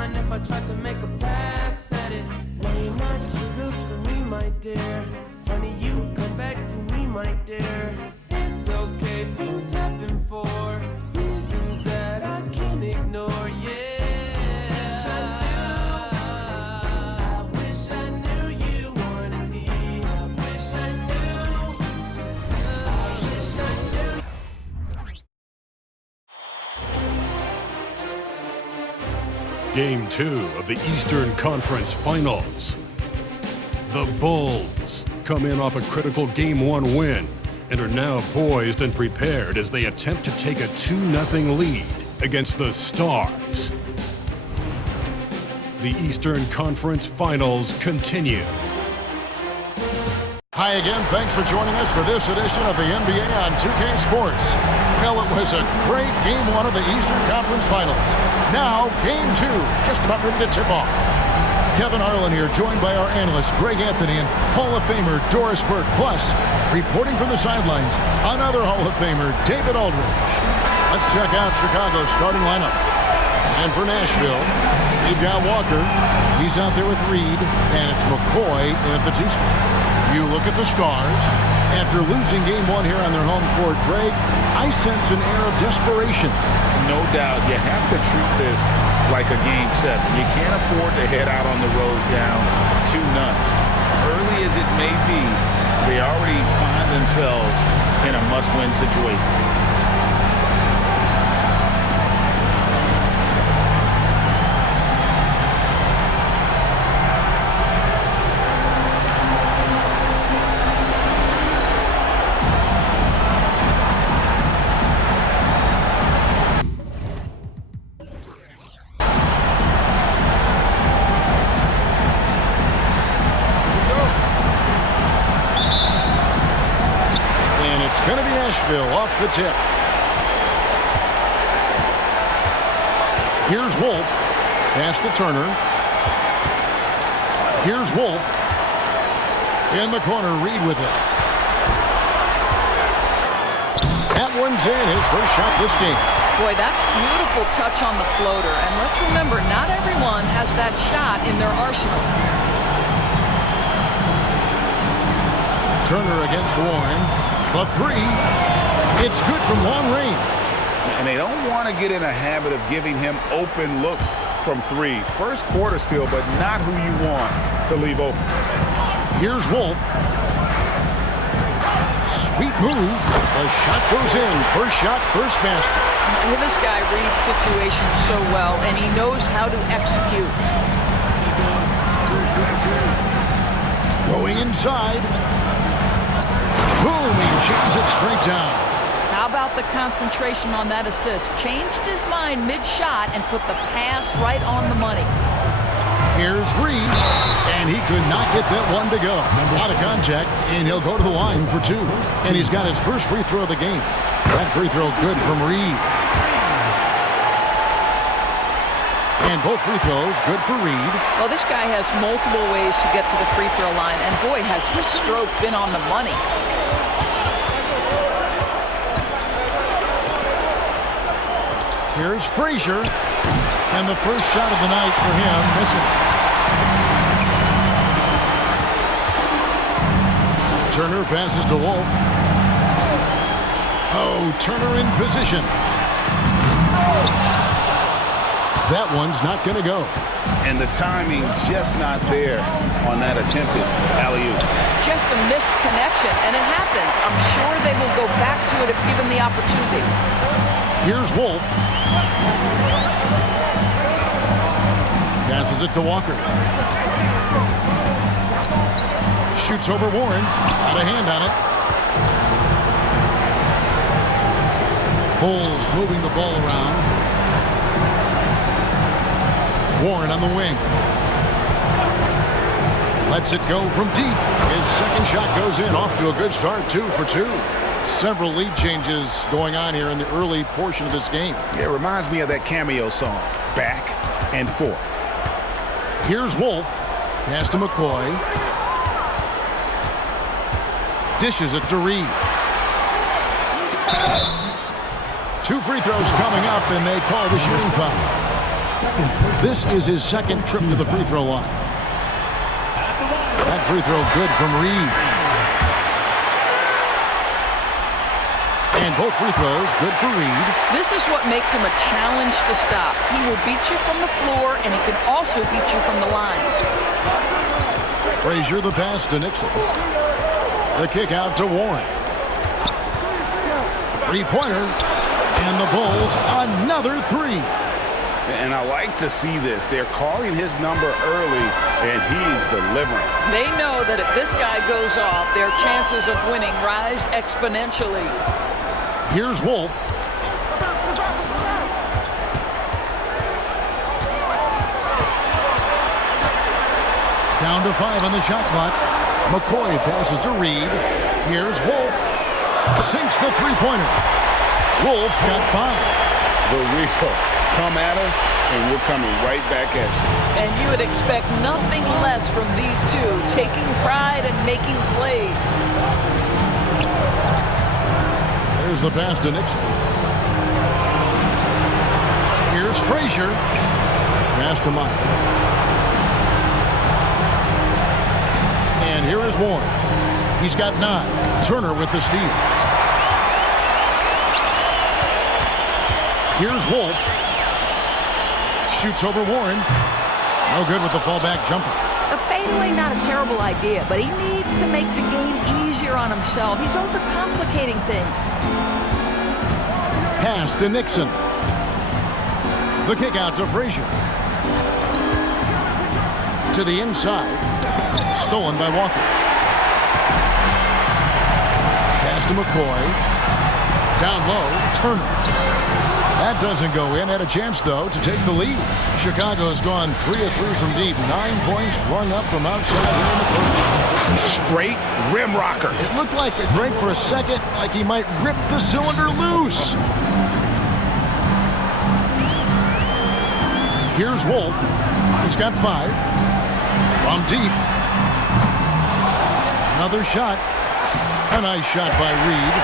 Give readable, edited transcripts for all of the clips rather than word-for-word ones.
mind if I tried to make a pass at it. No, you're not too good for me, my dear. Funny you come back to me, my dear. It's okay, things happen for reasons that I can't ignore, yeah. I wish I knew you wanted me. I wish I knew. I wish I knew. Game 2 of the Eastern Conference Finals. The Bulls come in off a critical Game 1 win and are now poised and prepared as they attempt to take a 2-0 lead against the Stars. The Eastern Conference Finals continue. Hi again, thanks for joining us for this edition of the NBA on 2K Sports. Well, it was a great Game 1 of the Eastern Conference Finals. Now, Game 2, just about ready to tip off. Kevin Harlan here, joined by our analyst Greg Anthony and Hall of Famer Doris Burke. Plus, reporting from the sidelines, another Hall of Famer, David Aldridge. Let's check out Chicago's starting lineup. And for Nashville, we've got Walker. He's out there with Reed, and it's McCoy at the 2 spot. You look at the Stars. After losing Game 1 here on their home court, Greg, I sense an air of desperation. No doubt. You have to treat this like a Game 7. You can't afford to head out on the road down 2-0. Early as it may be, they already find themselves in a must-win situation. Off the tip. Here's Wolf. Pass to Turner. Here's Wolf. In the corner, Reed with it. That one's in. His first shot this game. Boy, that's beautiful touch on the floater. And let's remember, not everyone has that shot in their arsenal. Turner against Warren. The 3. It's good from long range. And they don't want to get in a habit of giving him open looks from 3. First quarter still, but not who you want to leave open. Here's Wolf. Sweet move. The shot goes in. First shot, first basket. This guy reads situations so well, and he knows how to execute. Going inside. Boom, he jams it straight down. How about the concentration on that assist? Changed his mind mid-shot and put the pass right on the money. Here's Reed, and he could not get that one to go. Out of contact, and he'll go to the line for 2. And he's got his first free throw of the game. That free throw good from Reed. And both free throws good for Reed. Well, this guy has multiple ways to get to the free throw line, and boy, has his stroke been on the money. Here's Frazier, and the first shot of the night for him, missing. Turner passes to Wolf. Oh, Turner in position. That one's not going to go. And the timing just not there on that attempted alley-oop. Just a missed connection, and it happens. I'm sure they will go back to it if given the opportunity. Here's Wolf. Passes it to Walker. Shoots over Warren. Got a hand on it. Bulls moving the ball around. Warren on the wing. Lets it go from deep. His second shot goes in. Off to a good start, 2 for 2. Several lead changes going on here in the early portion of this game. Yeah, it reminds me of that Cameo song, Back and Forth. Here's Wolf. Pass to McCoy. Dishes it to Reed. 2 free throws coming up, and they call the shooting foul. This is his second trip to the free throw line. That free throw good from Reed. And both free throws good for Reed. This is what makes him a challenge to stop. He will beat you from the floor, and he can also beat you from the line. Frazier the pass to Nixon. The kick out to Warren. Three-pointer. And the Bulls another three. And I like to see this. They're calling his number early, and he's delivering. They know that if this guy goes off, their chances of winning rise exponentially. Here's Wolf. Down to 5 on the shot clock. McCoy passes to Reed. Here's Wolf. Sinks the three-pointer. Wolf got 5. The real come at us, and we're coming right back at you. And you would expect nothing less from these two, taking pride and making plays. There's the pass to Nixon. Here's Frazier. Pass to Meyer. And here is Warren. He's got 9. Turner with the steal. Here's Wolf. Shoots over Warren. No good with the fallback jumper. A fadeaway, not a terrible idea, but he needs to make the game easier on himself. He's overcomplicating things. Pass to Nixon. The kick out to Frazier. To the inside. Stolen by Walker. Pass to McCoy. Down low, Turner. That doesn't go in. Had a chance, though, to take the lead. Chicago's gone 3 of 3 from deep. 9 points rung up from outside in the first. Straight rim rocker. It looked like a Greg for a second, like he might rip the cylinder loose. Here's Wolf. He's got 5. From deep. Another shot. A nice shot by Reed.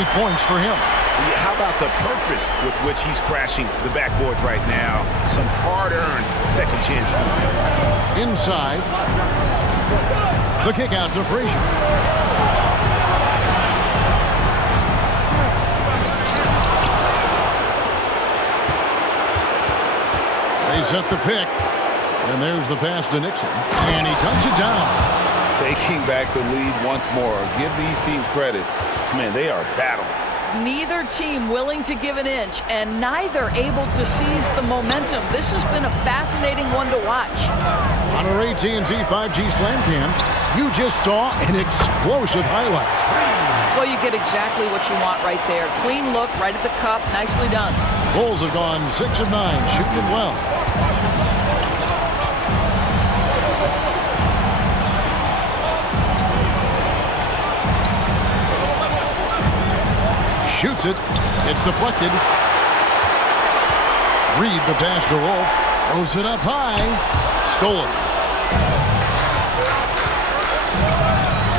8 points for him. How about the purpose with which he's crashing the backboards right now? Some hard-earned second chance. Inside. The kick out to Frazier. They set the pick. And there's the pass to Nixon. And he dunks it down. Taking back the lead once more. Give these teams credit. Man, they are battling. Neither team willing to give an inch, and neither able to seize the momentum. This has been a fascinating one to watch. On our AT&T 5G Slam Cam, you just saw an explosive highlight. Well, you get exactly what you want right there. Clean look, right at the cup, nicely done. Bulls have gone 6 of 9, shooting it well. Shoots it. It's deflected. Reed the pass to Wolf. Throws it up high. Stolen.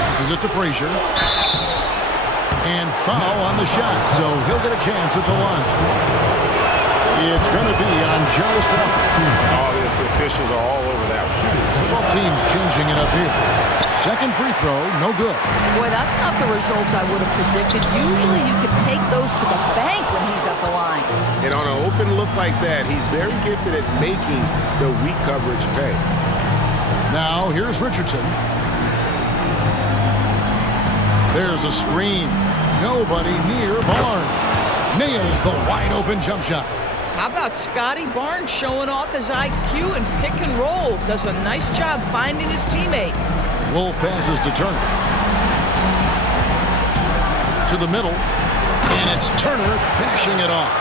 Passes it to Frazier. And foul on the shot, so he'll get a chance at the line. It's going to be on Jonas Walker. Oh, the officials are all over that. Both teams changing it up here. Second free throw, no good. Boy, that's not the result I would have predicted. Usually you can take those to the bank when he's at the line. And on an open look like that, he's very gifted at making the weak coverage pay. Now, here's Richardson. There's a screen. Nobody near Barnes. Nails the wide-open jump shot. How about Scotty Barnes showing off his IQ and pick and roll? Does a nice job finding his teammate. Wolf passes to Turner. To the middle. And it's Turner finishing it off.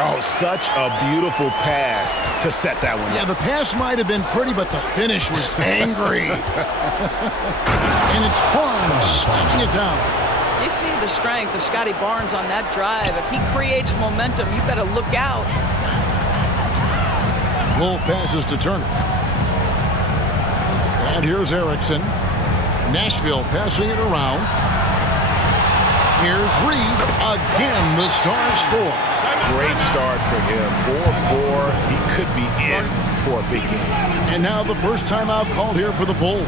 Oh, such a beautiful pass to set that one up. Yeah, the pass might have been pretty, but the finish was angry. And it's Barnes slamming it down. You see the strength of Scotty Barnes on that drive. If he creates momentum, you better look out. Wolf passes to Turner. And here's Erickson. Nashville passing it around. Here's Reed. Again, the star score. Great start for him. 4-4. He could be in for a big game. And now the first timeout called here for the Bulls.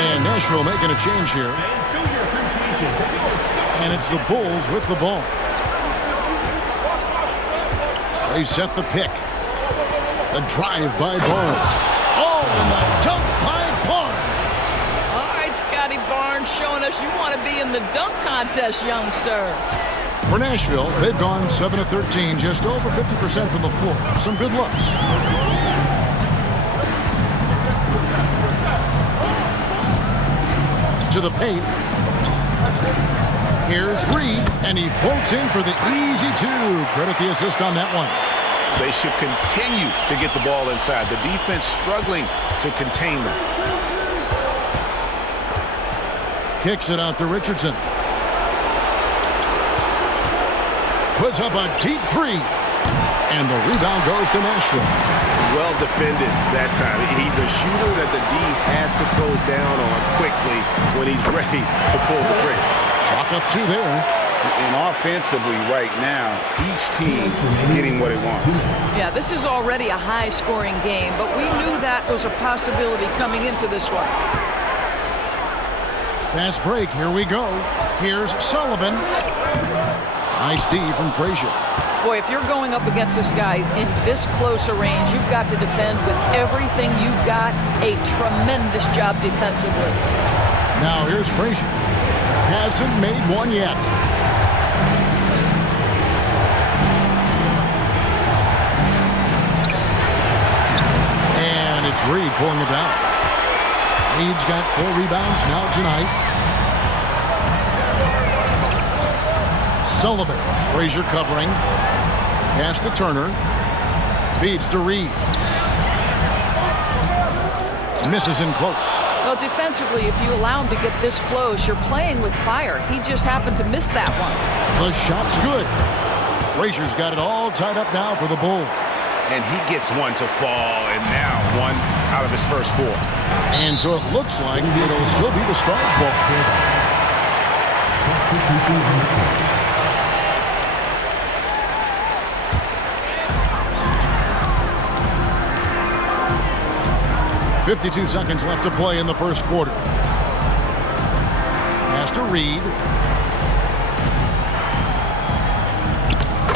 And Nashville making a change here. And it's the Bulls with the ball. They set the pick. The drive by Barnes. Oh, and the dunk by Barnes. All right, Scotty Barnes showing us you want to be in the dunk contest, young sir. For Nashville, they've gone 7 of 13, just over 50% from the floor. Some good looks. To the paint. Here's Reed, and he floats in for the easy two. Credit the assist on that one. They should continue to get the ball inside. The defense struggling to contain them. Kicks it out to Richardson. Puts up a deep three. And the rebound goes to Nashville. Well defended that time. He's a shooter that the D has to close down on quickly when he's ready to pull the trigger. Chalk up two there. And offensively right now, each team getting what it wants. Yeah, this is already a high-scoring game, but we knew that was a possibility coming into this one. Fast break. Here we go. Here's Sullivan. Nice D from Frazier. Boy, if you're going up against this guy in this close a range, you've got to defend with everything you've got. A tremendous job defensively. Now here's Frazier. Hasn't made one yet. And it's Reed pulling it down. Reed's got 4 rebounds now tonight. Sullivan. Frazier covering. Pass to Turner. Feeds to Reed. Misses in close. Well, defensively, if you allow him to get this close, you're playing with fire. He just happened to miss that one. The shot's good. Frazier's got it all tied up now for the Bulls. And he gets one to fall, and now one out of his first 4. And so it looks like it'll still be the Stars' ball. Substitution. 52 seconds left to play in the first quarter. Pass to Reed.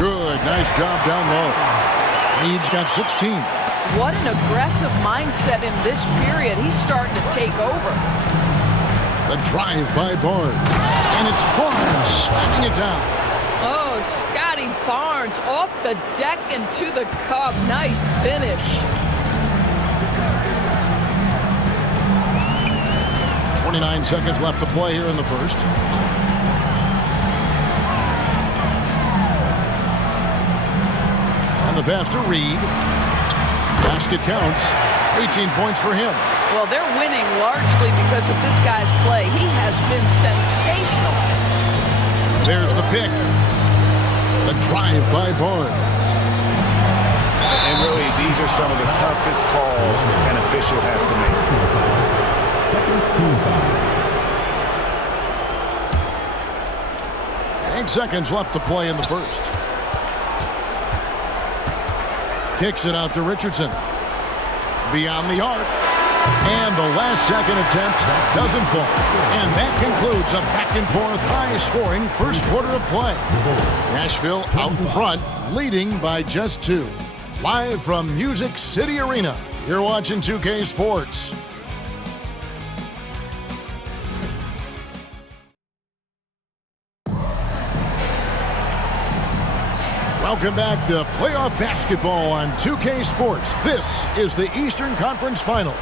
Good, nice job down low. Reed's got 16. What an aggressive mindset in this period. He's starting to take over. The drive by Barnes. And it's Barnes slamming it down. Oh, Scotty Barnes off the deck and to the cup. Nice finish. 29 seconds left to play here in the first. And the pass to Reed. Basket counts. 18 points for him. Well, they're winning largely because of this guy's play. He has been sensational. There's the pick. The drive by Barnes. And really, these are some of the toughest calls an official has to make. 8 seconds left to play in the first. Kicks it out to Richardson. Beyond the arc. And the last second attempt doesn't fall. And that concludes a back-and-forth, high-scoring first quarter of play. Nashville out in front, leading by just 2. Live from Music City Arena, you're watching 2K Sports. Welcome back to playoff basketball on 2K Sports. This is the Eastern Conference Finals.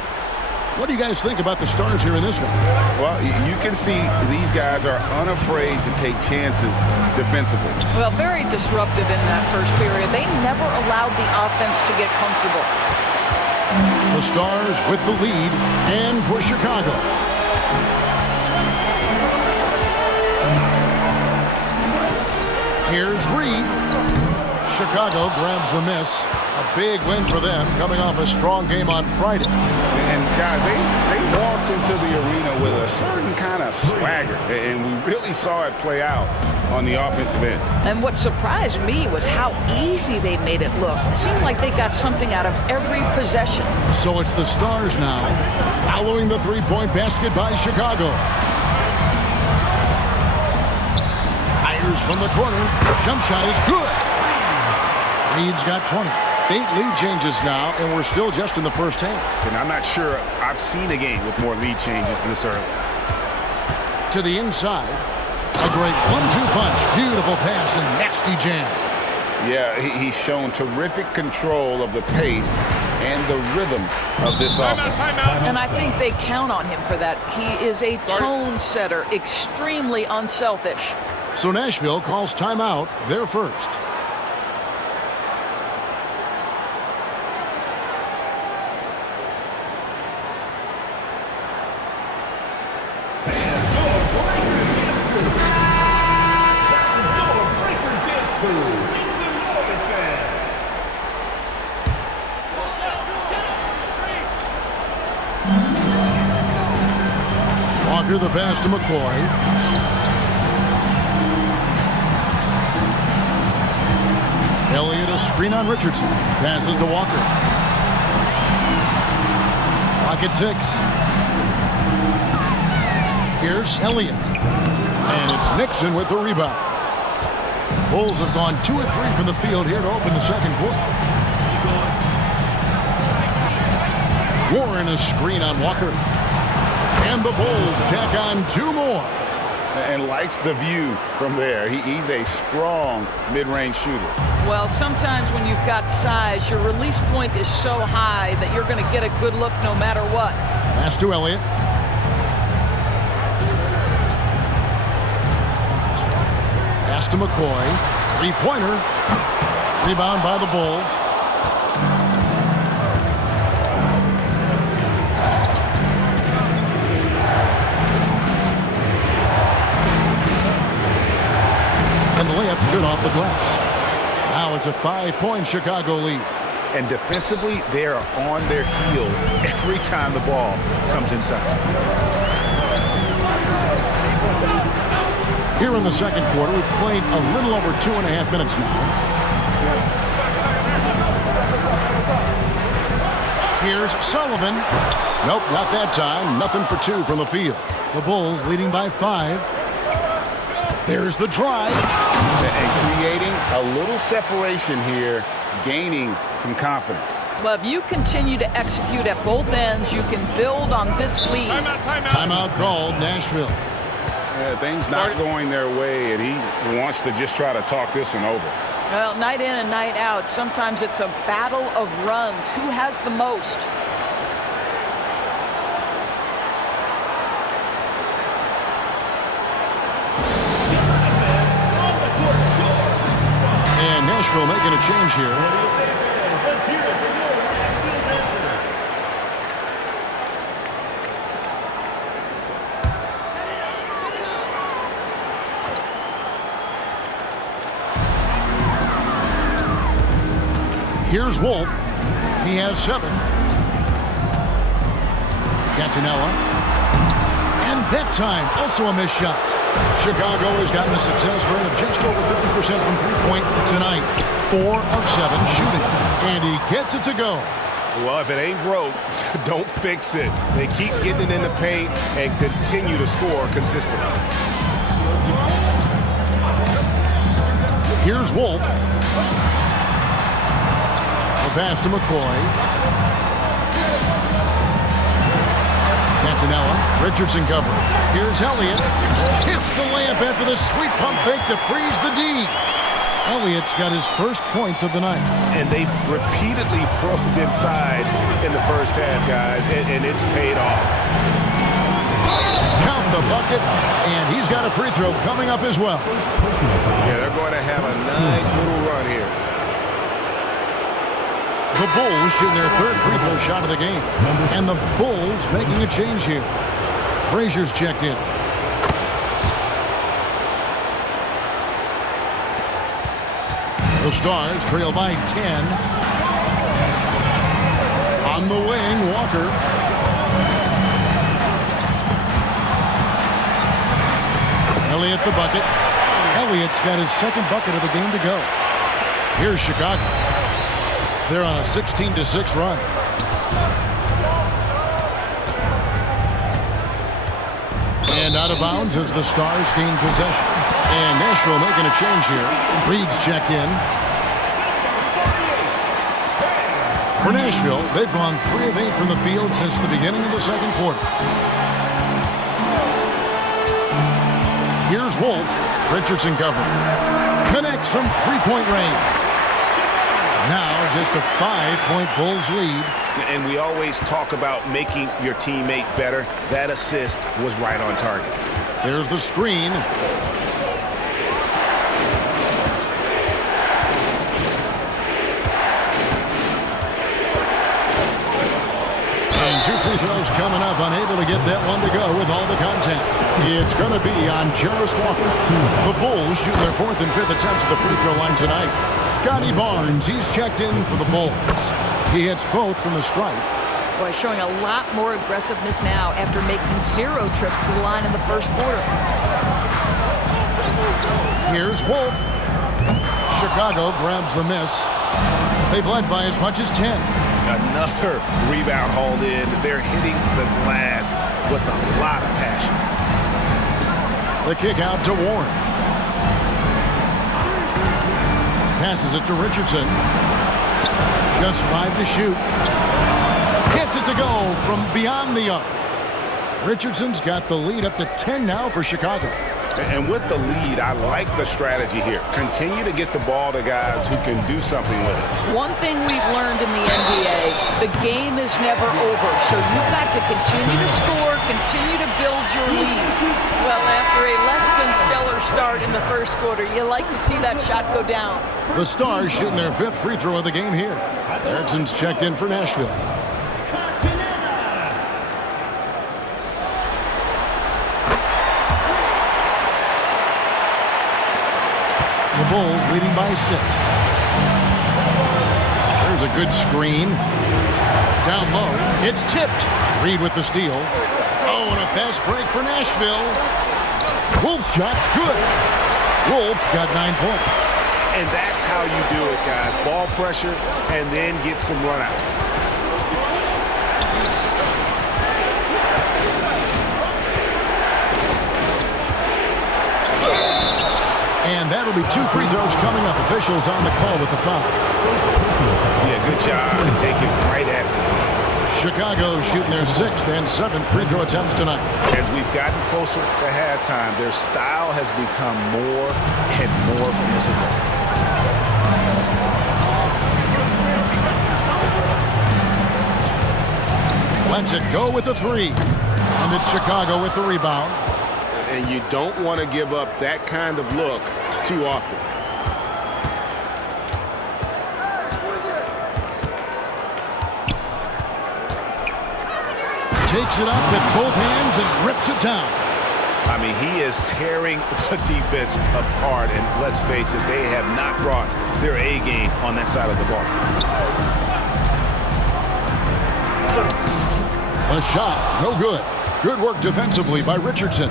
What do you guys think about the Stars here in this one? Well, you can see these guys are unafraid to take chances defensively. Well, very disruptive in that first period. They never allowed the offense to get comfortable. The the Stars with the lead, and for Chicago. Here's Reed. Chicago grabs the miss. A big win for them, coming off a strong game on Friday. And guys, they walked into the arena with a certain kind of swagger, and we really saw it play out on the offensive end. And what surprised me was how easy they made it look. It seemed like they got something out of every possession. So it's the Stars now, following the three-point basket by Chicago. Fires from the corner. Jump shot is good. Reed's got 20. 8 lead changes now, and we're still just in the first half. And I'm not sure I've seen a game with more lead changes this early. To the inside. A great 1-2 punch. Beautiful pass and nasty jam. Yeah, he's shown terrific control of the pace and the rhythm of this offense. And I think they count on him for that. He is a tone setter, extremely unselfish. So Nashville calls timeout, their first. Walker the pass to McCoy. Elliott a screen on Richardson. Passes to Walker. Rocket 6. Here's Elliott. And it's Nixon with the rebound. Bulls have gone 2 of 3 from the field here to open the second quarter. Warren a screen on Walker. And the Bulls tack on 2 more. And likes the view from there. He's a strong mid-range shooter. Well, sometimes when you've got size, your release point is so high that you're going to get a good look no matter what. Pass to Elliott. Pass to McCoy. 3-pointer. Rebound by the Bulls. And the layup's good off the glass. Now it's a 5-point Chicago lead. And defensively, they are on their heels every time the ball comes inside. Here in the second quarter, we've played a little over 2.5 minutes now. Here's Sullivan. Nope, not that time. Nothing for 2 from the field. The Bulls leading by 5. There's the drive. And creating a little separation here, gaining some confidence. Well, if you continue to execute at both ends, you can build on this lead. Timeout called, Nashville. Yeah, things not going their way, and he wants to just try to talk this one over. Well, night in and night out, sometimes it's a battle of runs. Who has the most? And Nashville making a change here. Here's Wolf. He has 7. Catanella. And that time, also a missed shot. Chicago has gotten a success rate of just over 50% from three-point tonight. 4 of 7 shooting. And he gets it to go. Well, if it ain't broke, don't fix it. They keep getting it in the paint and continue to score consistently. Here's Wolf. Pass to McCoy. Catanella. Richardson covered. Here's Elliott. Hits the layup after the sweet pump fake to freeze the D. Elliott's got his first points of the night. And they've repeatedly probed inside in the first half, guys, and it's paid off. Count the bucket, and he's got a free throw coming up as well. Yeah, they're going to have a nice little run here. The Bulls shooting their third free throw shot of the game. And the Bulls making a change here. Frazier's checked in. The Stars trail by 10. On the wing, Walker. Elliott the bucket. Elliott's got his second bucket of the game to go. Here's Chicago. They're on a 16-6 run. And out of bounds as the Stars gain possession. And Nashville making a change here. Reed's checked in. For Nashville, they've gone 3 of 8 from the field since the beginning of the second quarter. Here's Wolf. Richardson covering. Connects from three-point range. Now just a 5-point Bulls lead. And we always talk about making your teammate better. That assist was right on target. There's the screen. And 2 free throws coming up. Unable to get that one to go with all the contact. It's going to be on Jarris Walker. The Bulls shooting their 4th and 5th attempts at the free throw line tonight. Scotty Barnes, he's checked in for the Bulls. He hits both from the stripe. Boy, showing a lot more aggressiveness now after making 0 trips to the line in the first quarter. Here's Wolf. Chicago grabs the miss. They've led by as much as 10. Another rebound hauled in. They're hitting the glass with a lot of passion. The kick out to Warren. Passes it to Richardson. Just 5 to shoot. Gets it to go from beyond the arc. Richardson's got the lead up to 10 now for Chicago. And with the lead, I like the strategy here. Continue to get the ball to guys who can do something with it. One thing we've learned in the NBA, the game is never over. So you've got to continue to score, continue to build your lead. Well, after a less than stellar start in the first quarter, you like to see that shot go down. The Stars shooting their 5th free throw of the game here. Erickson's checked in for Nashville. The Bulls leading by 6. There's a good screen. Down low. It's tipped. Reed with the steal. Oh, and a fast break for Nashville. Wolf shot's good. Wolf got 9 points. And that's how you do it, guys. Ball pressure and then get some runouts. And that'll be 2 free throws coming up. Officials on the call with the foul. Yeah, good job to take it right at them. Chicago shooting their 6th and 7th free throw attempts tonight. As we've gotten closer to halftime, their style has become more and more physical. Lets it go with the 3. And it's Chicago with the rebound. And you don't want to give up that kind of look too often. Takes it up with both hands and rips it down. I mean, he is tearing the defense apart. And let's face it, they have not brought their A game on that side of the ball. A shot, no good. Good work defensively by Richardson.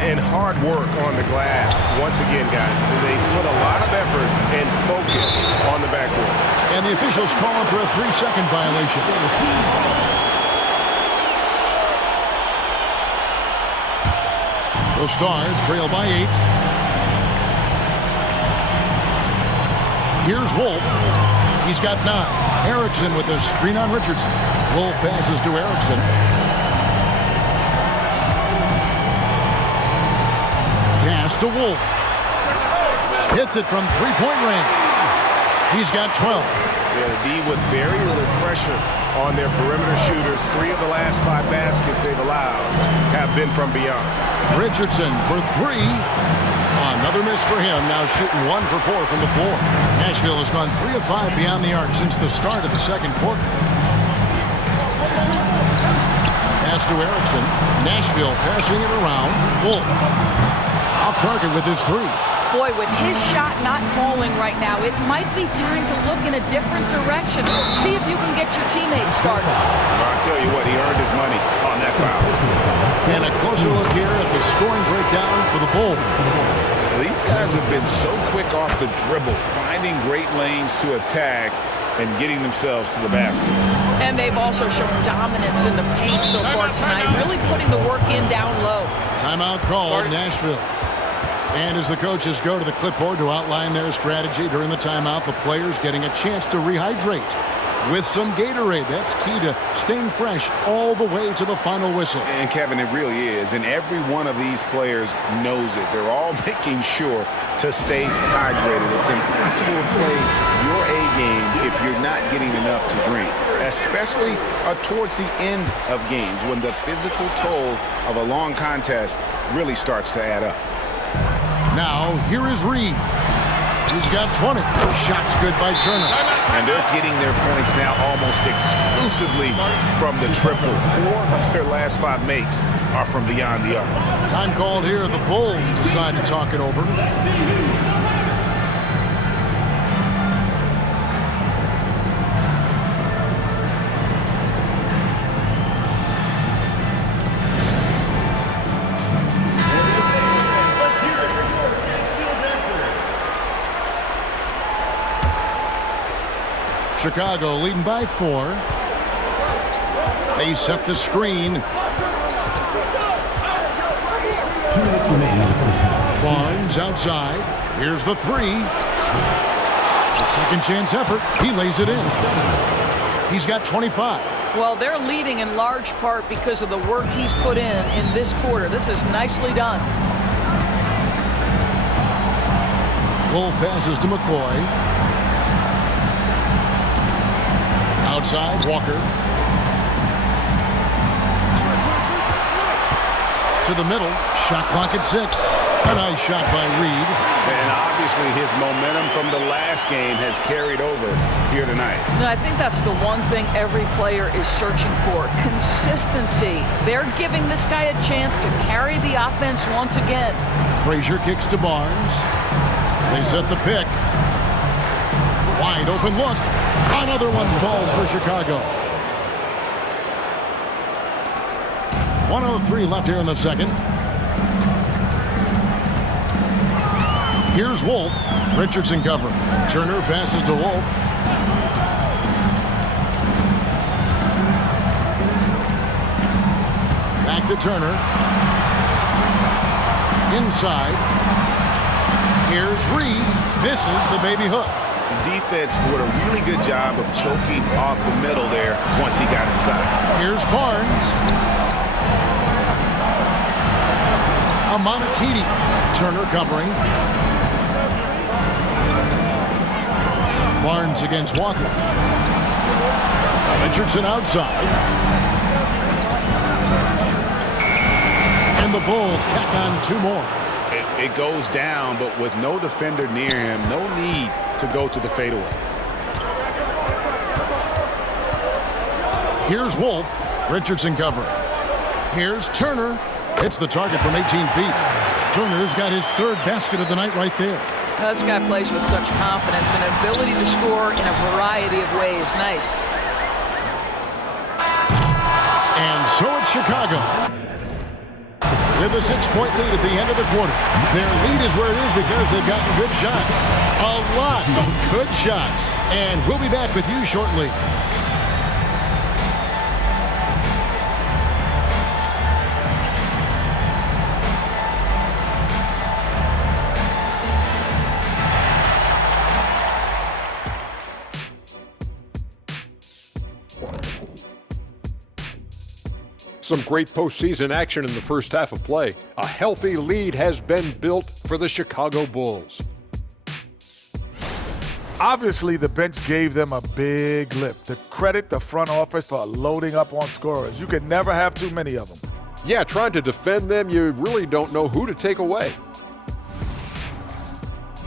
And hard work on the glass. Once again, guys, they put a lot of effort and focus on the backboard. And the officials calling for a 3-second violation. The Stars trail by 8. Here's Wolf. He's got 9. Erickson with a screen on Richardson. Wolf passes to Erickson. Pass to Wolf. Hits it from 3-point range. He's got 12. Yeah, the D with very little pressure on their perimeter shooters. 3 of the last 5 baskets they've allowed have have been from beyond. Richardson for three. Another miss for him. Now shooting 1 for 4 from the floor. Nashville has gone 3 of 5 beyond the arc since the start of the second quarter. Pass to Erickson. Nashville passing it around. Wolf off target with his three. Boy, with his shot not falling right now, it might be time to look in a different direction. See if you can get your teammates started. Well, I'll tell you what, he earned his money on that foul. And a closer look here at the scoring breakdown for the Bulls. These guys have been so quick off the dribble, finding great lanes to attack and getting themselves to the basket. And they've also shown dominance in the paint so far tonight, really putting the work in down low. Timeout called, Nashville. And as the coaches go to the clipboard to outline their strategy during the timeout, the players getting a chance to rehydrate with some Gatorade. That's key to staying fresh all the way to the final whistle. And Kevin, it really is. And every one of these players knows it. They're all making sure to stay hydrated. It's impossible to play your A game if you're not getting enough to drink, especially towards the end of games when the physical toll of a long contest really starts to add up. Now, here is Reed. He's got 20. Shots good by Turner. And they're getting their points now almost exclusively from the triple. 4 of their last 5 makes are from beyond the arc. Time called here. The Bulls decide to talk it over. Chicago leading by 4. They set the screen. Barnes outside. Here's the three. The second chance effort. He lays it in. He's got 25. Well, they're leading in large part because of the work he's put in this quarter. This is nicely done. Wolf passes to McCoy. Outside, Walker. To the middle. Shot clock at 6. A nice shot by Reed. And obviously his momentum from the last game has carried over here tonight. No, I think that's the one thing every player is searching for. Consistency. They're giving this guy a chance to carry the offense once again. Frazier kicks to Barnes. They set the pick. Wide open look. Another one falls for Chicago. 1:03 left here in the second. Here's Wolf. Richardson covering. Turner passes to Wolf. Back to Turner. Inside. Here's Reed. Misses the baby hook. The defense did a really good job of choking off the middle there once he got inside. Here's Barnes. Amonatidis. Turner covering. Barnes against Walker. Richardson outside. And the Bulls tack on 2 more. It goes down, but with no defender near him, no need to go to the fadeaway. Here's Wolf. Richardson covering. Here's Turner. Hits the target from 18 feet. Turner's got his 3rd basket of the night right there. This guy plays with such confidence and ability to score in a variety of ways. Nice. And so it's Chicago. With a 6-point lead at the end of the quarter. Their lead is where it is because they've gotten good shots. A lot of good shots. And we'll be back with you shortly. Some great postseason action in the first half of play. A healthy lead has been built for the Chicago Bulls. Obviously, the bench gave them a big lift. To credit the front office for loading up on scorers. You can never have too many of them. Yeah, trying to defend them, you really don't know who to take away.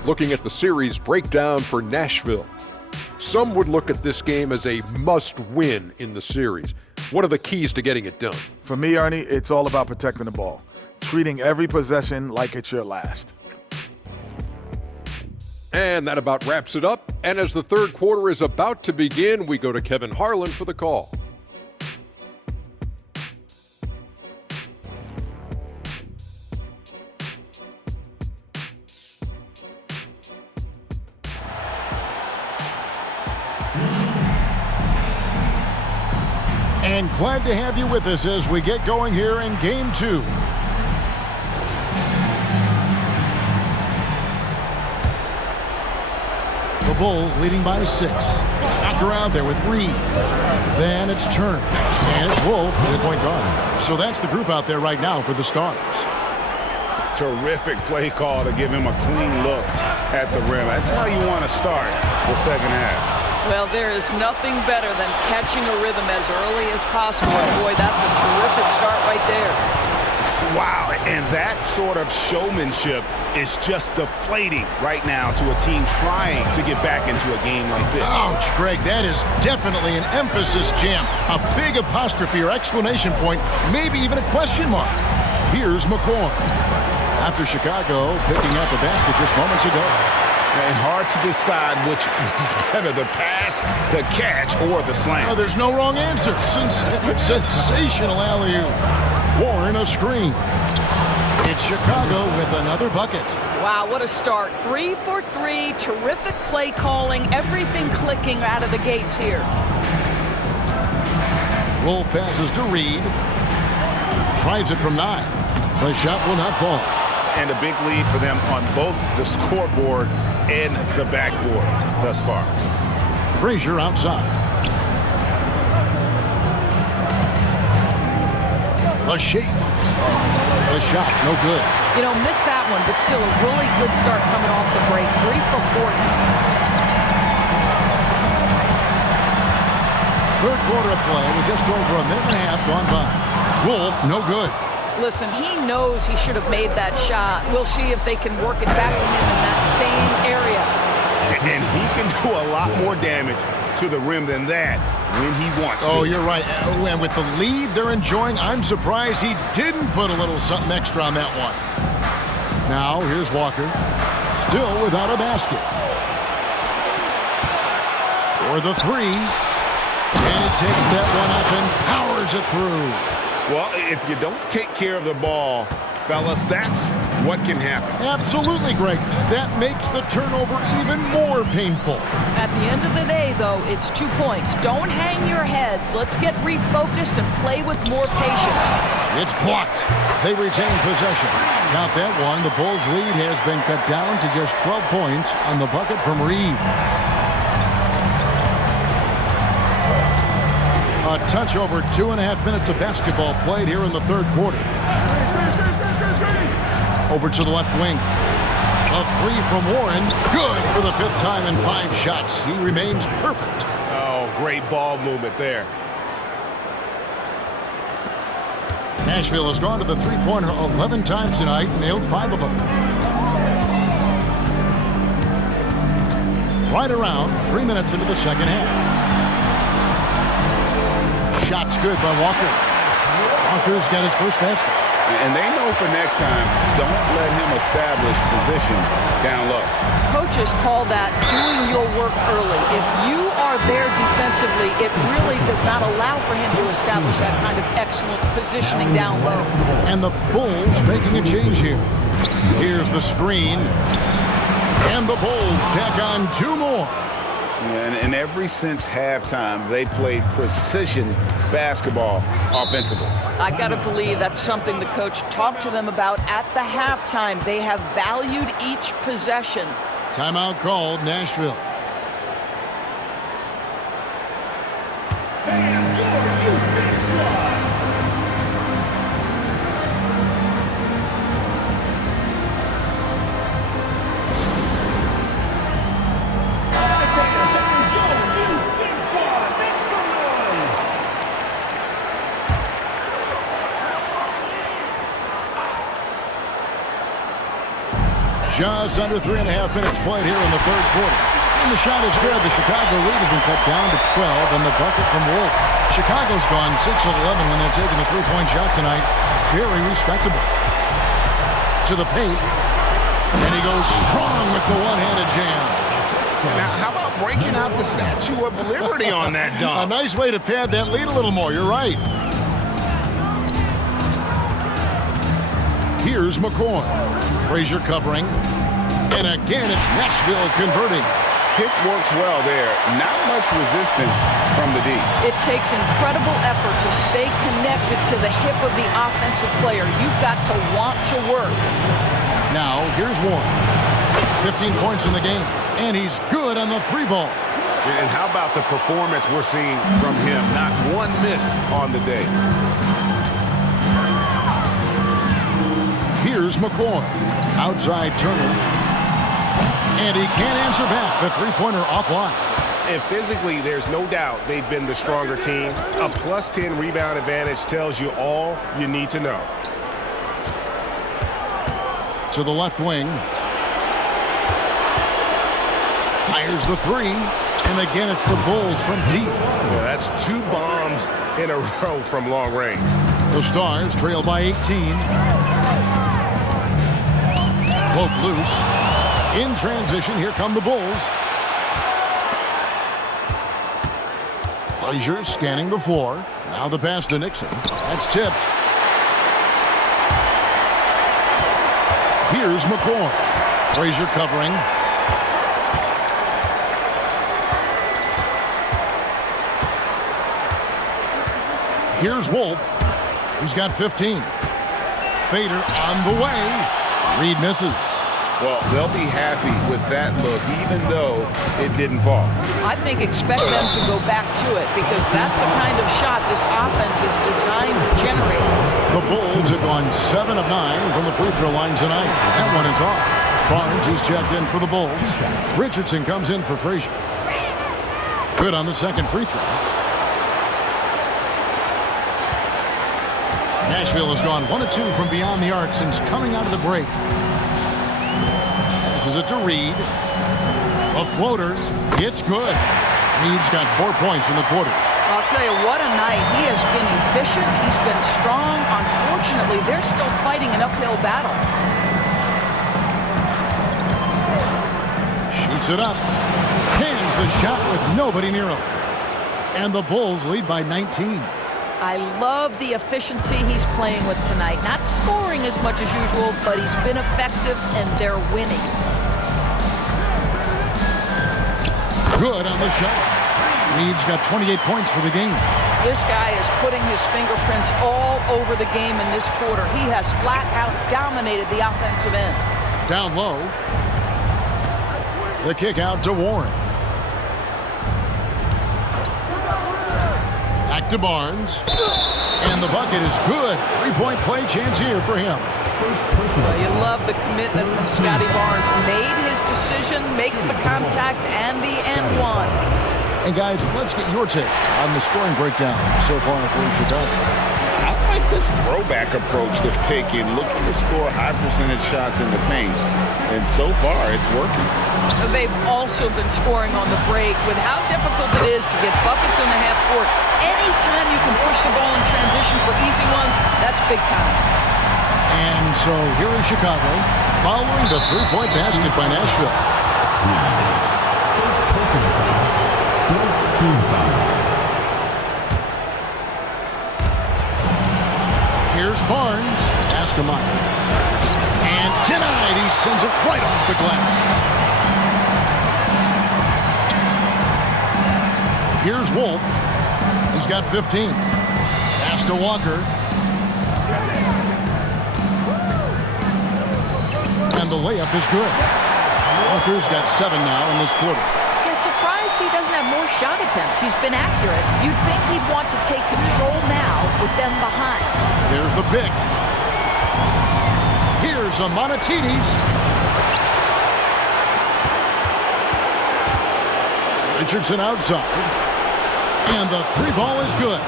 Looking at the series breakdown for Nashville. Some would look at this game as a must-win in the series. What are the keys to getting it done? For me, Ernie, it's all about protecting the ball. Treating every possession like it's your last. And that about wraps it up. And as the third quarter is about to begin, we go to Kevin Harlan for the call. And glad to have you with us as we get going here in Game 2. The Bulls leading by 6. Back around there with Reed. Then it's Turner. And it's Wolf at the point guard. So that's the group out there right now for the Stars. Terrific play call to give him a clean look at the rim. That's how you want to start the second half. Well, there is nothing better than catching a rhythm as early as possible. Boy, that's a terrific start right there. Wow, and that sort of showmanship is just deflating right now to a team trying to get back into a game like this. Ouch, Greg, that is definitely an emphasis jam. A big apostrophe or exclamation point, maybe even a question mark. Here's McCoy. After Chicago picking up a basket just moments ago. And hard to decide which was better, the pass, the catch, or the slam. Oh, there's no wrong answer. Sensational alley-oop. Warren a screen. It's Chicago with another bucket. Wow, what a start. 3 for 3, terrific play calling, everything clicking out of the gates here. Wolf passes to Reed. Tries it from 9. The shot will not fall. And a big lead for them on both the scoreboard and the backboard thus far. Frazier outside. A shake. The shot, no good. You know, missed that one, but still a really good start coming off the break. 3 for 4. Third quarter of play with just over a minute and a half gone by. Wolf, no good. Listen, he knows he should have made that shot. We'll see if they can work it back to him in that same area. And he can do a lot more damage to the rim than that when he wants to. Oh, you're right. And with the lead they're enjoying, I'm surprised he didn't put a little something extra on that one. Now, here's Walker. Still without a basket. For the 3. And he takes that one up and powers it through. Well, if you don't take care of the ball, fellas, that's what can happen. Absolutely, Greg. That makes the turnover even more painful. At the end of the day, though, it's 2 points. Don't hang your heads. Let's get refocused and play with more patience. It's blocked. They retain possession. Count that one. The Bulls' lead has been cut down to just 12 points on the bucket from Reed. A touch over 2.5 minutes of basketball played here in the third quarter. Over to the left wing. A 3 from Warren. Good for the 5th time in 5 shots. He remains perfect. Oh, great ball movement there. Nashville has gone to the three-pointer 11 times tonight and nailed 5 of them. Right around 3 minutes into the second half. Shot's good by Walker. Walker's got his first basket. And they know for next time, don't let him establish position down low. Coaches call that doing your work early. If you are there defensively, it really does not allow for him to establish that kind of excellent positioning down low. And the Bulls making a change here. Here's the screen. And the Bulls tack on 2 more. And ever since halftime, they played precision basketball offensively. I got to believe that's something the coach talked to them about at the halftime. They have valued each possession. Timeout called, Nashville. Just under 3.5 minutes played here in the third quarter. And the shot is good. The Chicago lead has been cut down to 12, and the bucket from Wolf. Chicago's gone 6 of 11 when they're taking a three-point shot tonight. Very respectable. To the paint. And he goes strong with the one-handed jam. Now, how about breaking out the Statue of Liberty on that dunk? A nice way to pad that lead a little more. You're right. Here's McCoy. Frazier covering. And again, it's Nashville converting. Pick works well there. Not much resistance from the D. It takes incredible effort to stay connected to the hip of the offensive player. You've got to want to work. Now, here's Warren. 15 points in the game. And he's good on the three ball. And how about the performance we're seeing from him? Not one miss on the day. Here's McCoy. Outside Turner. And he can't answer back. The three-pointer offline. And physically, there's no doubt they've been the stronger team. A plus 10 rebound advantage tells you all you need to know. To the left wing. Fires the three. And again, it's the Bulls from deep. Yeah, that's 2 bombs in a row from long range. The Stars trail by 18. Poke loose. In transition, here come the Bulls. Frazier scanning the floor. Now the pass to Nixon. That's tipped. Here's McCoy. Frazier covering. Here's Wolf. He's got 15. Fader on the way. Reed misses. Well, they'll be happy with that look, even though it didn't fall. I think expect them to go back to it because that's the kind of shot this offense is designed to generate. The Bulls have gone 7 of 9 from the free throw line tonight. That one is off. Barnes is checked in for the Bulls. Richardson comes in for Frazier. Good on the second free throw. Nashville has gone 1 of 2 from beyond the arc since coming out of the break. This is it to Reed. A floater. It's good. Reed's got 4 points in the quarter. I'll tell you, what a night. He has been efficient. He's been strong. Unfortunately, they're still fighting an uphill battle. Shoots it up. Hands the shot with nobody near him. And the Bulls lead by 19. I love the efficiency he's playing with tonight. Not scoring as much as usual, but he's been effective, and they're winning. Good on the shot. Reed's got 28 points for the game. This guy is putting his fingerprints all over the game in this quarter. He has flat out dominated the offensive end. Down low. The kick out to Warren. Back to Barnes. And the bucket is good. 3-point play chance here for him. Well, you love the commitment from Scotty Barnes. Made his decision, makes the contact, and the and one. And guys, let's get your take on the scoring breakdown so far for Chicago. I like this throwback approach they've taken, looking to score high percentage shots in the paint. And so far, it's working. They've also been scoring on the break with how difficult it is to get buckets in the half court. Anytime you can push the ball in transition for easy ones, that's big time. And so here in Chicago, following the three-point basket by Nashville. Here's Barnes. Askemeyer. And denied. He sends it right off the glass. Here's Wolf. He's got 15. Pass to Walker. And the layup is good. Walker's got 7 now in this quarter. Yeah, surprised he doesn't have more shot attempts. He's been accurate. You'd think he'd want to take control now with them behind. There's the pick. Here's a Monatides. Richardson outside. And the three ball is good.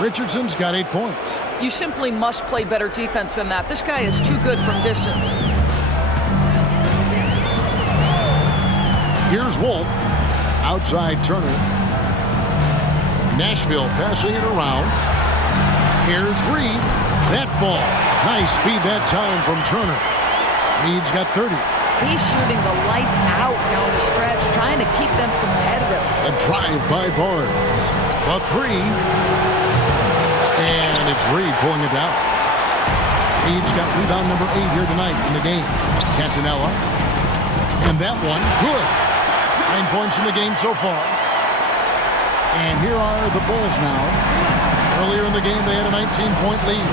Richardson's got 8 points. You simply must play better defense than that. This guy is too good from distance. Here's Wolf. Outside Turner. Nashville passing it around. Here's Reed. That falls. Nice speed that time from Turner. Reed's got 30. He's shooting the lights out down the stretch, trying to keep them competitive. A drive by Barnes. A three. And it's Reed pulling it down. Reed's got rebound number 8 here tonight in the game. Cantanella. And that one, good. 9 points in the game so far. And here are the Bulls now. Earlier in the game, they had a 19-point lead.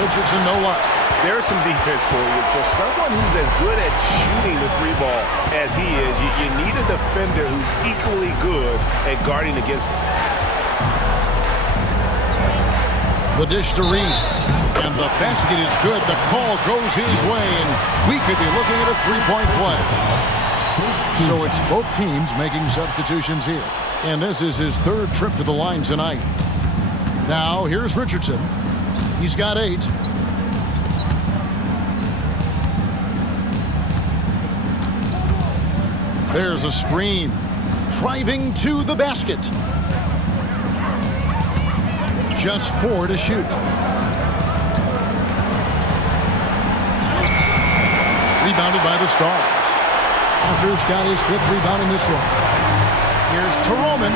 Richardson, no luck. There's some defense for you. For someone who's as good at shooting the 3 ball as he is, you need a defender who's equally good at guarding against him. The dish to Reed. And the basket is good. The call goes his way, and we could be looking at a 3-point play. So it's both teams making substitutions here. And this is his 3rd trip to the line tonight. Now, here's Richardson. He's got 8. There's a screen. Driving to the basket. Just 4 to shoot. Rebounded by the Stars. Parker's got his 5th rebound in this one. Here's Teroman.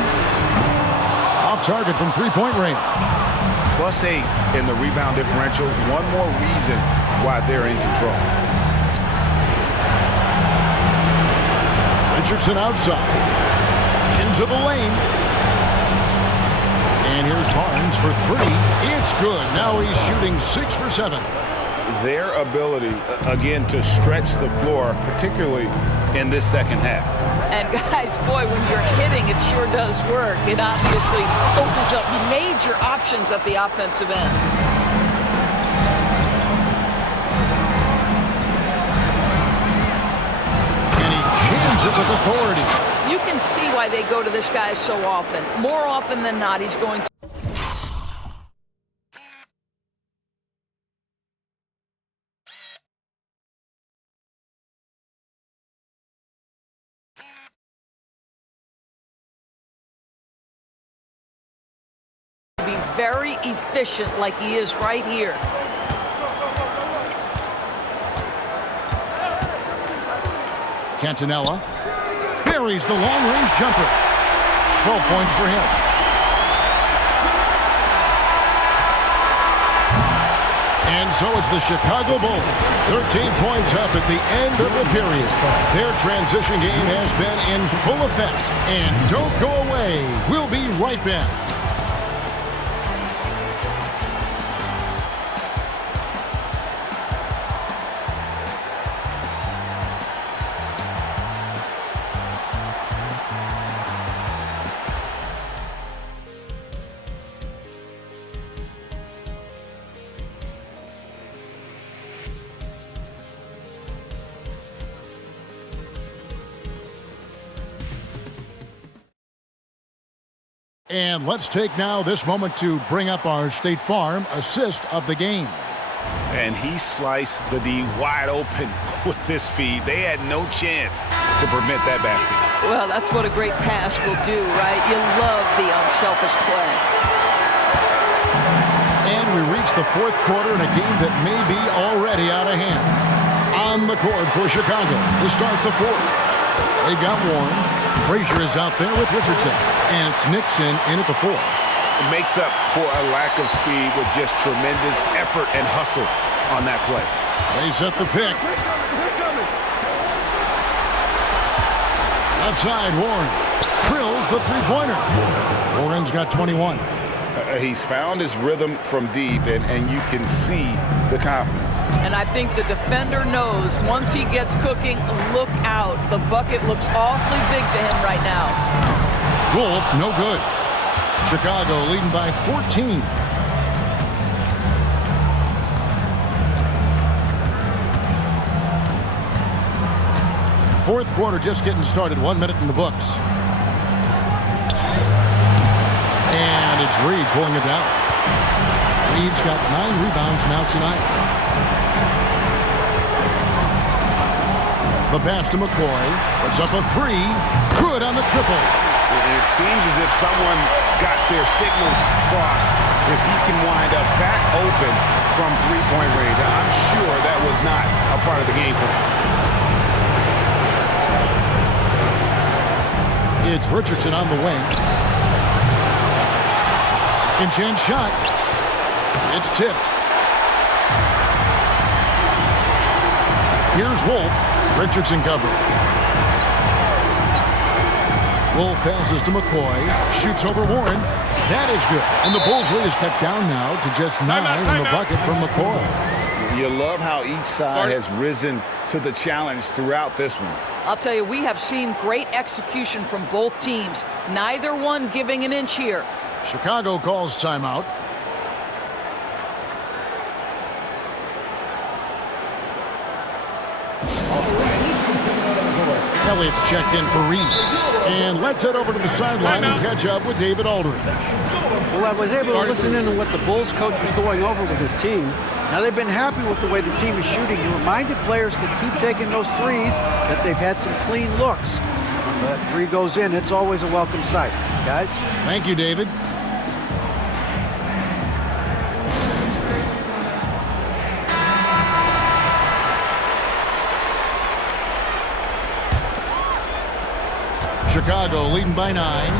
Off target from 3-point range. +8 in the rebound differential. One more reason why they're in control. Richardson outside. Into the lane. And here's Barnes for 3. It's good. Now he's shooting 6 for 7. Their ability, again, to stretch the floor, particularly in this second half. And guys, boy, when you're hitting, it sure does work. It obviously opens up major options at the offensive end. And he jams it with authority. You can see why they go to this guy so often. More often than not, he's going to. Be very efficient like he is right here. Cantanella buries the long-range jumper. 12 points for him. And so it's the Chicago Bulls. 13 points up at the end of the period. Their transition game has been in full effect. And don't go away. We'll be right back. And let's take now this moment to bring up our State Farm assist of the game. And he sliced the D wide open with this feed. They had no chance to prevent that basket. Well, that's what a great pass will do, right? You love the unselfish play. And we reach the 4th quarter in a game that may be already out of hand. On the court for Chicago to start the 4th. They've got Warren. Frazier is out there with Richardson. And it's Nixon in at the 4. It makes up for a lack of speed with just tremendous effort and hustle on that play. They set the pick. Left side, Warren. Drills the 3-pointer. Warren's got 21. He's found his rhythm from deep, and you can see the confidence. And I think the defender knows once he gets cooking, look out. The bucket looks awfully big to him right now. Wolf, no good. Chicago leading by 14. Fourth quarter just getting started. 1 minute in the books. And it's Reed pulling it down. Reed's got 9 rebounds now tonight. The pass to McCoy. Puts up a three. Good on the triple. And it seems as if someone got their signals crossed if he can wind up that open from three-point range. I'm sure that was not a part of the game plan. It's Richardson on the wing. Second chance shot. It's tipped. Here's Wolf. Richardson covered. Wolf passes to McCoy. Shoots over Warren. That is good. And the Bulls lead is cut down now to just 9 in the bucket from McCoy. You love how each side has risen to the challenge throughout this one. I'll tell you, we have seen great execution from both teams. Neither one giving an inch here. Chicago calls timeout. Elliott's checked in for Reed. And let's head over to the sideline and catch up with David Aldridge. Well, I was able to listen in on what the Bulls coach was going over with his team. Now, they've been happy with the way the team is shooting. He reminded players to keep taking those threes, that they've had some clean looks. When that three goes in, it's always a welcome sight. Guys? Thank you, David. Chicago leading by 9.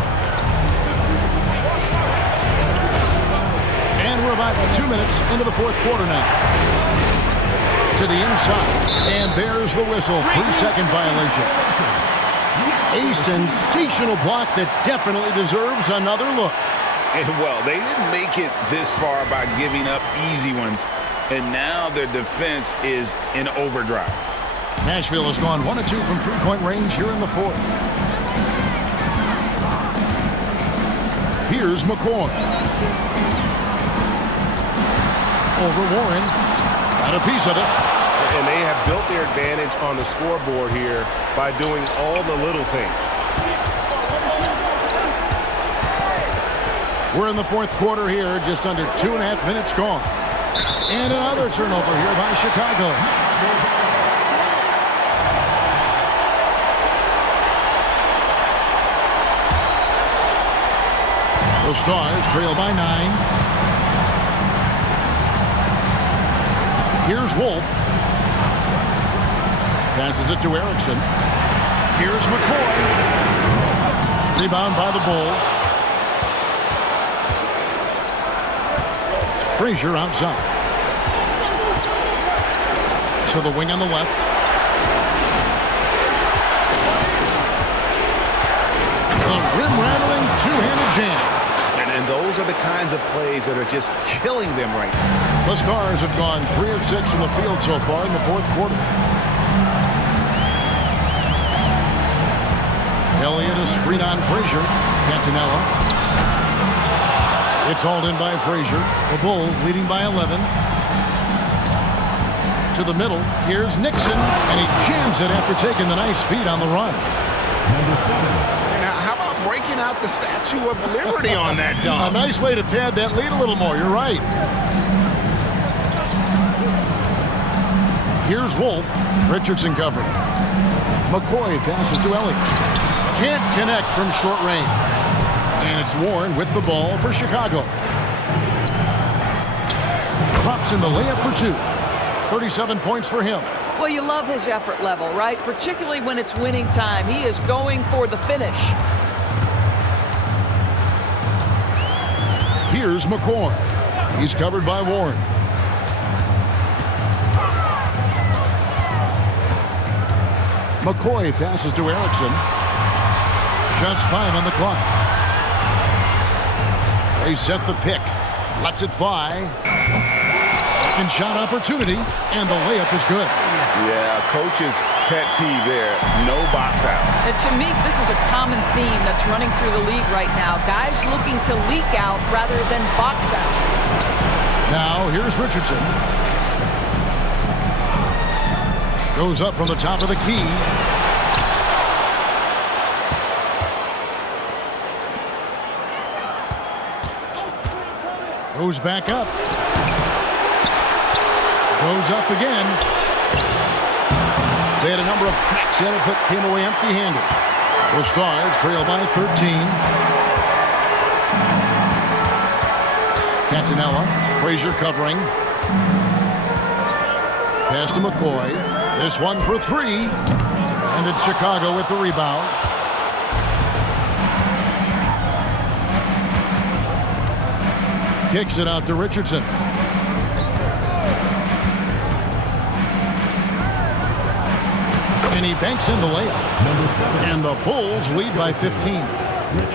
And we're about 2 minutes into the fourth quarter now. To the inside. And there's the whistle. 3-second violation. A sensational block that definitely deserves another look. And well, they didn't make it this far by giving up easy ones. And now their defense is in overdrive. Nashville has gone 1 of 2 from three-point range here in the fourth. Here's McCoy. Over Warren. Got a piece of it. And they have built their advantage on the scoreboard here by doing all the little things. We're in the fourth quarter here, just under 2.5 minutes gone. And another turnover here by Chicago. The Stars trail by 9. Here's Wolf. Passes it to Erickson. Here's McCoy. Rebound by the Bulls. Frazier outside. To the wing on the left. The rim-rattling two-handed jam. And those are the kinds of plays that are just killing them right now. The Stars have gone 3 of 6 from the field so far in the fourth quarter. Elliott a screen on Frazier. Cantanella. It's hauled in by Frazier. The Bulls leading by 11. To the middle. Here's Nixon. And he jams it after taking the nice feed on the run. Number 7. How about breaking out the Statue of Liberty on that dunk? A nice way to pad that lead a little more. You're right. Here's Wolf. Richardson covered. McCoy passes to Elliott. Can't connect from short range. And it's Warren with the ball for Chicago. Drops in the layup for 2. 37 points for him. Well, you love his effort level, right? Particularly when it's winning time. He is going for the finish. Here's McCoy. He's covered by Warren. McCoy passes to Erickson. Just 5 on the clock. They set the pick. Lets it fly. Second shot opportunity. And the layup is good. Yeah, coach's pet peeve there. No box out. And to me, this is a common theme that's running through the league right now. Guys looking to leak out rather than box out. Now, here's Richardson. Goes up from the top of the key. Goes back up. Goes up again. They had a number of cracks at it, but came away empty-handed. The Stars trail by 13. Catanella, Frazier covering. Pass to McCoy. This one for three. And it's Chicago with the rebound. Kicks it out to Richardson. And he banks in the layup. And the Bulls lead by 15.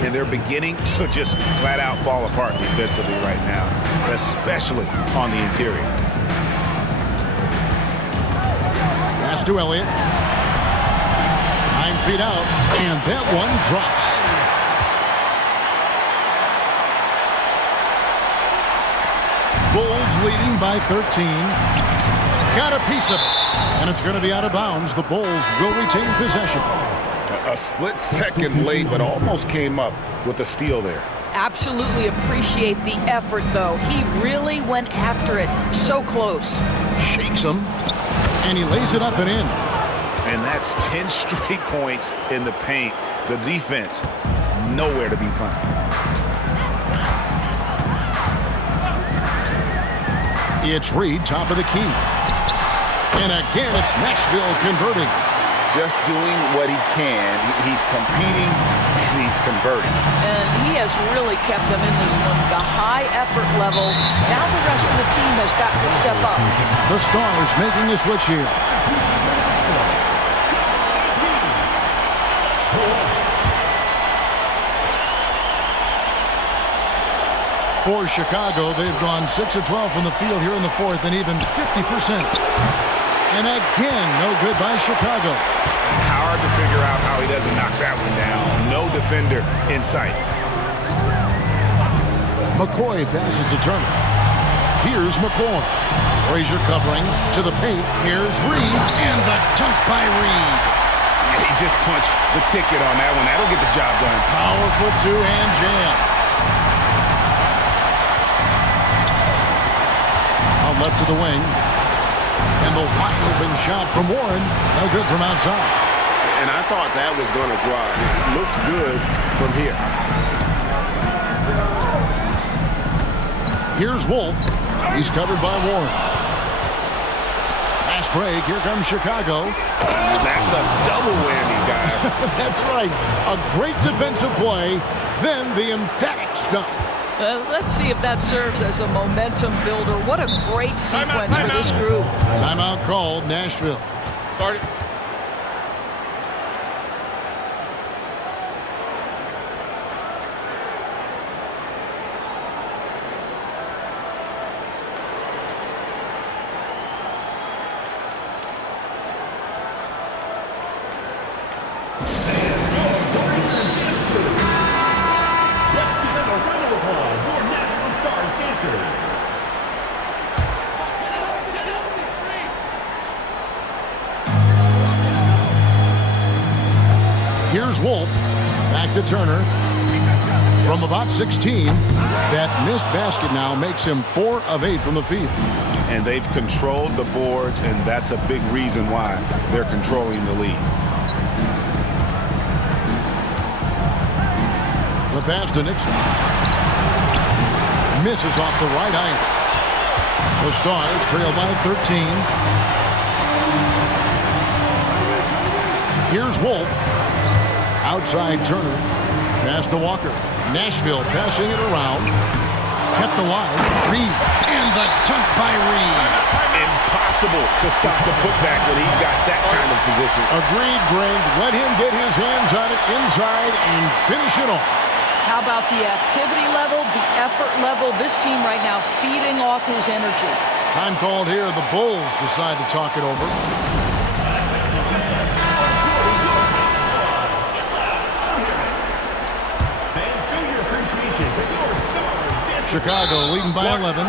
And they're beginning to just flat out fall apart defensively right now, especially on the interior. Pass to Elliott. 9 feet out, and that one drops. Bulls leading by 13. Got a piece of it, and it's going to be out of bounds. The Bulls will retain possession. A split second late, but almost came up with a steal there. Absolutely appreciate the effort, though. He really went after it. So close. Shakes him, and he lays it up and in. And that's 10 straight points in the paint. The defense, nowhere to be found. It's Reed, top of the key. And again, it's Nashville converting. Just doing what he can. He's competing, and he's converting. And he has really kept them in this one. The high effort level. Now the rest of the team has got to step up. The Stars making a switch here. For Chicago, they've gone 6 of 12 from the field here in the fourth and even 50%. And again, no good by Chicago. Hard to figure out how he doesn't knock that one down. No defender in sight. McCoy passes to Turner. Here's McCoy. Frazier covering to the paint. Here's Reed, and the dunk by Reed. He just punched the ticket on that one. That'll get the job done. Powerful two-hand jam. Out left to the wing. And the wide open shot from Warren. No good from outside. And I thought that was going to drive. It looked good from here. Here's Wolf. He's covered by Warren. Fast break. Here comes Chicago. That's a double whammy, guys. That's right. A great defensive play, then the emphatic stuff. Let's see if that serves as a momentum builder. What a great sequence for this group. Timeout called, Nashville. Start it. Here's Wolf. Back to Turner. From about 16, that missed basket now makes him 4 of 8 from the field. And they've controlled the boards, and that's a big reason why they're controlling the lead. The pass to Nixon. Misses off the right iron. The Stars trail by 13. Here's Wolf. Outside Turner. Pass to Walker. Nashville passing it around. Kept alive. Reed. And the dunk by Reed. Impossible to stop the putback when he's got that kind of position. Agreed, Greg. Let him get his hands on it inside and finish it off. How about the activity level, the effort level? This team right now feeding off his energy. Time called here. The Bulls decide to talk it over. Chicago leading by 11.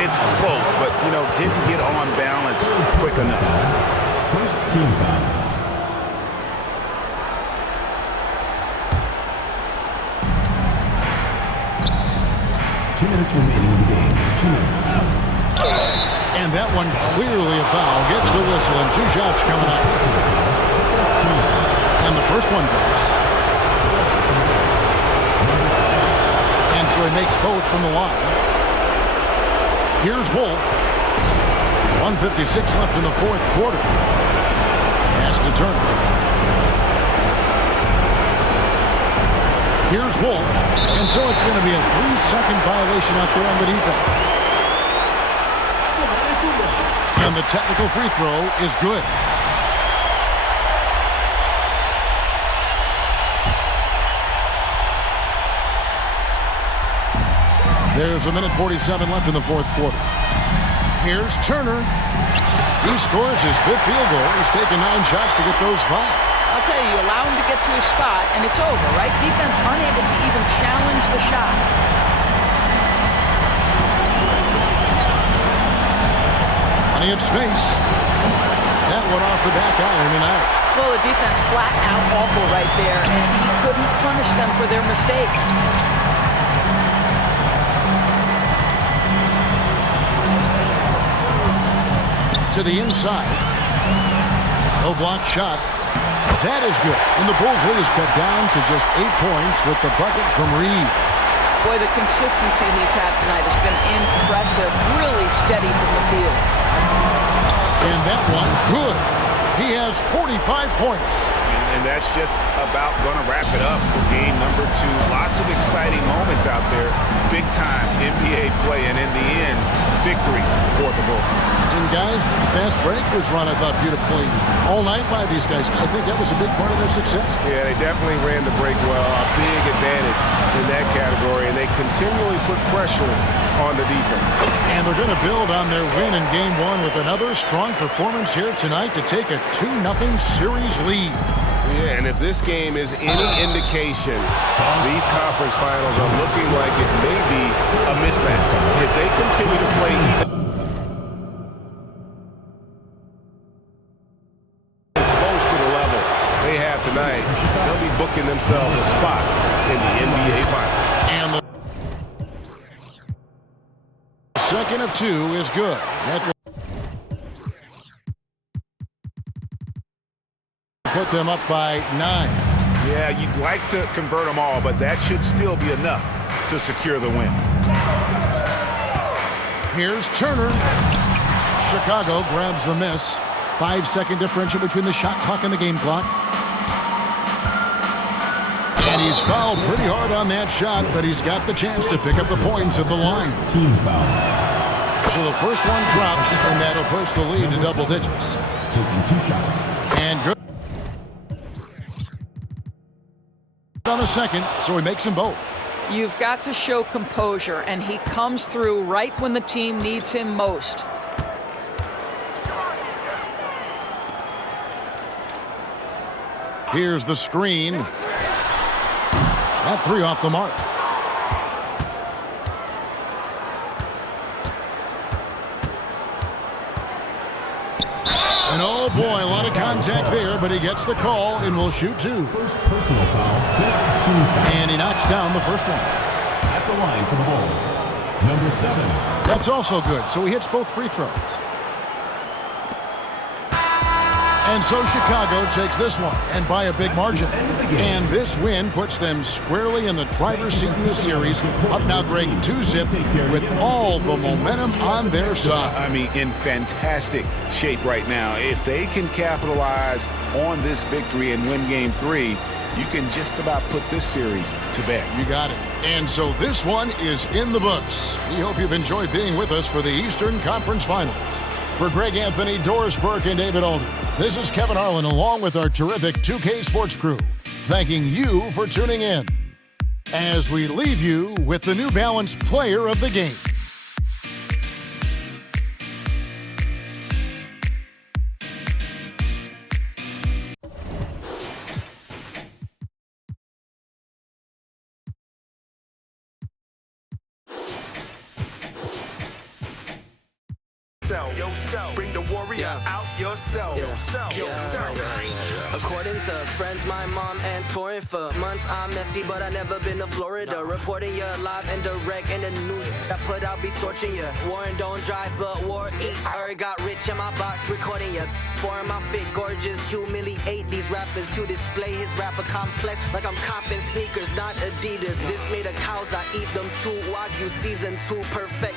It's close, but, didn't get on balance quick enough. First team foul. 2 minutes remaining in the game. 2 minutes. And that one clearly a foul. Gets the whistle and 2 shots coming up. And the first one drops. And so he makes both from the line. Here's Wolf. 1:56 left in the fourth quarter. Pass to Turner. Here's Wolf. And so it's going to be a 3-second violation out there on the defense. And the technical free throw is good. There's 1:47 left in the fourth quarter. Here's Turner. He scores his 5th field goal. He's taken 9 shots to get those 5. I'll tell you, you allow him to get to his spot, and it's over, right? Defense unable to even challenge the shot. Plenty of space. That one off the back iron and out. Well, the defense flat out awful right there, and he couldn't punish them for their mistake. To the inside. No block shot. That is good. And the Bulls lead is cut down to just 8 points with the bucket from Reed. Boy, the consistency he's had tonight has been impressive. Really steady from the field. And that one, good. He has 45 points. And that's just about going to wrap it up for game number 2. Lots of exciting moments out there. Big time NBA play, and in the end, victory for the Bulls. And guys, the fast break was run, I thought, beautifully all night by these guys. I think that was a big part of their success. Yeah, they definitely ran the break well. A big advantage in that category, and they continually put pressure on the defense. And they're going to build on their win in Game 1 with another strong performance here tonight to take a 2-0 series lead. Yeah, and if this game is any indication, these conference finals are looking like it may be a mismatch. If they continue to play even close to the level they have tonight, they'll be booking themselves a spot in the NBA Finals. And the second of 2 is good. That will put them up by 9. Yeah, you'd like to convert them all, but that should still be enough to secure the win. Here's Turner. Chicago grabs the miss. 5-second differential between the shot clock and the game clock. And he's fouled pretty hard on that shot, but he's got the chance to pick up the points at the line. Team foul. So the first one drops, and that'll push the lead to double digits. Taking 2 shots. And good on the second, so he makes them both. You've got to show composure, and he comes through right when the team needs him most. Here's the screen. That 3 off the mark. And oh boy, a lot of contact there, but he gets the call and will shoot 2. First personal foul, 5th team foul. And he knocks down the first one. At the line for the Bulls, number 7. That's also good, so he hits both free throws. And so Chicago takes this one, and by a big margin. And this win puts them squarely in the driver's seat in this series. Up now, Greg, 2-zip with all the momentum on their side. I mean, in fantastic shape right now. If they can capitalize on this victory and win Game 3, you can just about put this series to bed. You got it. And so this one is in the books. We hope you've enjoyed being with us for the Eastern Conference Finals. For Greg Anthony, Doris Burke, and David Alden, this is Kevin Harlan along with our terrific 2K Sports crew, thanking you for tuning in as we leave you with the New Balance Player of the Game. Yourself. Bring the warrior out yourself. According to friends, my mom and touring for months. I'm messy, but I never been to Florida. Reporting you live and direct in the news. That put out be torching you. Warren don't drive, but war eat. I got rich in my box, recording you. Foreign my fit, gorgeous, humiliate these rappers. You display his rapper complex like I'm copping sneakers, not Adidas. This made of cows, I eat them too. Wagyu season 2, perfect.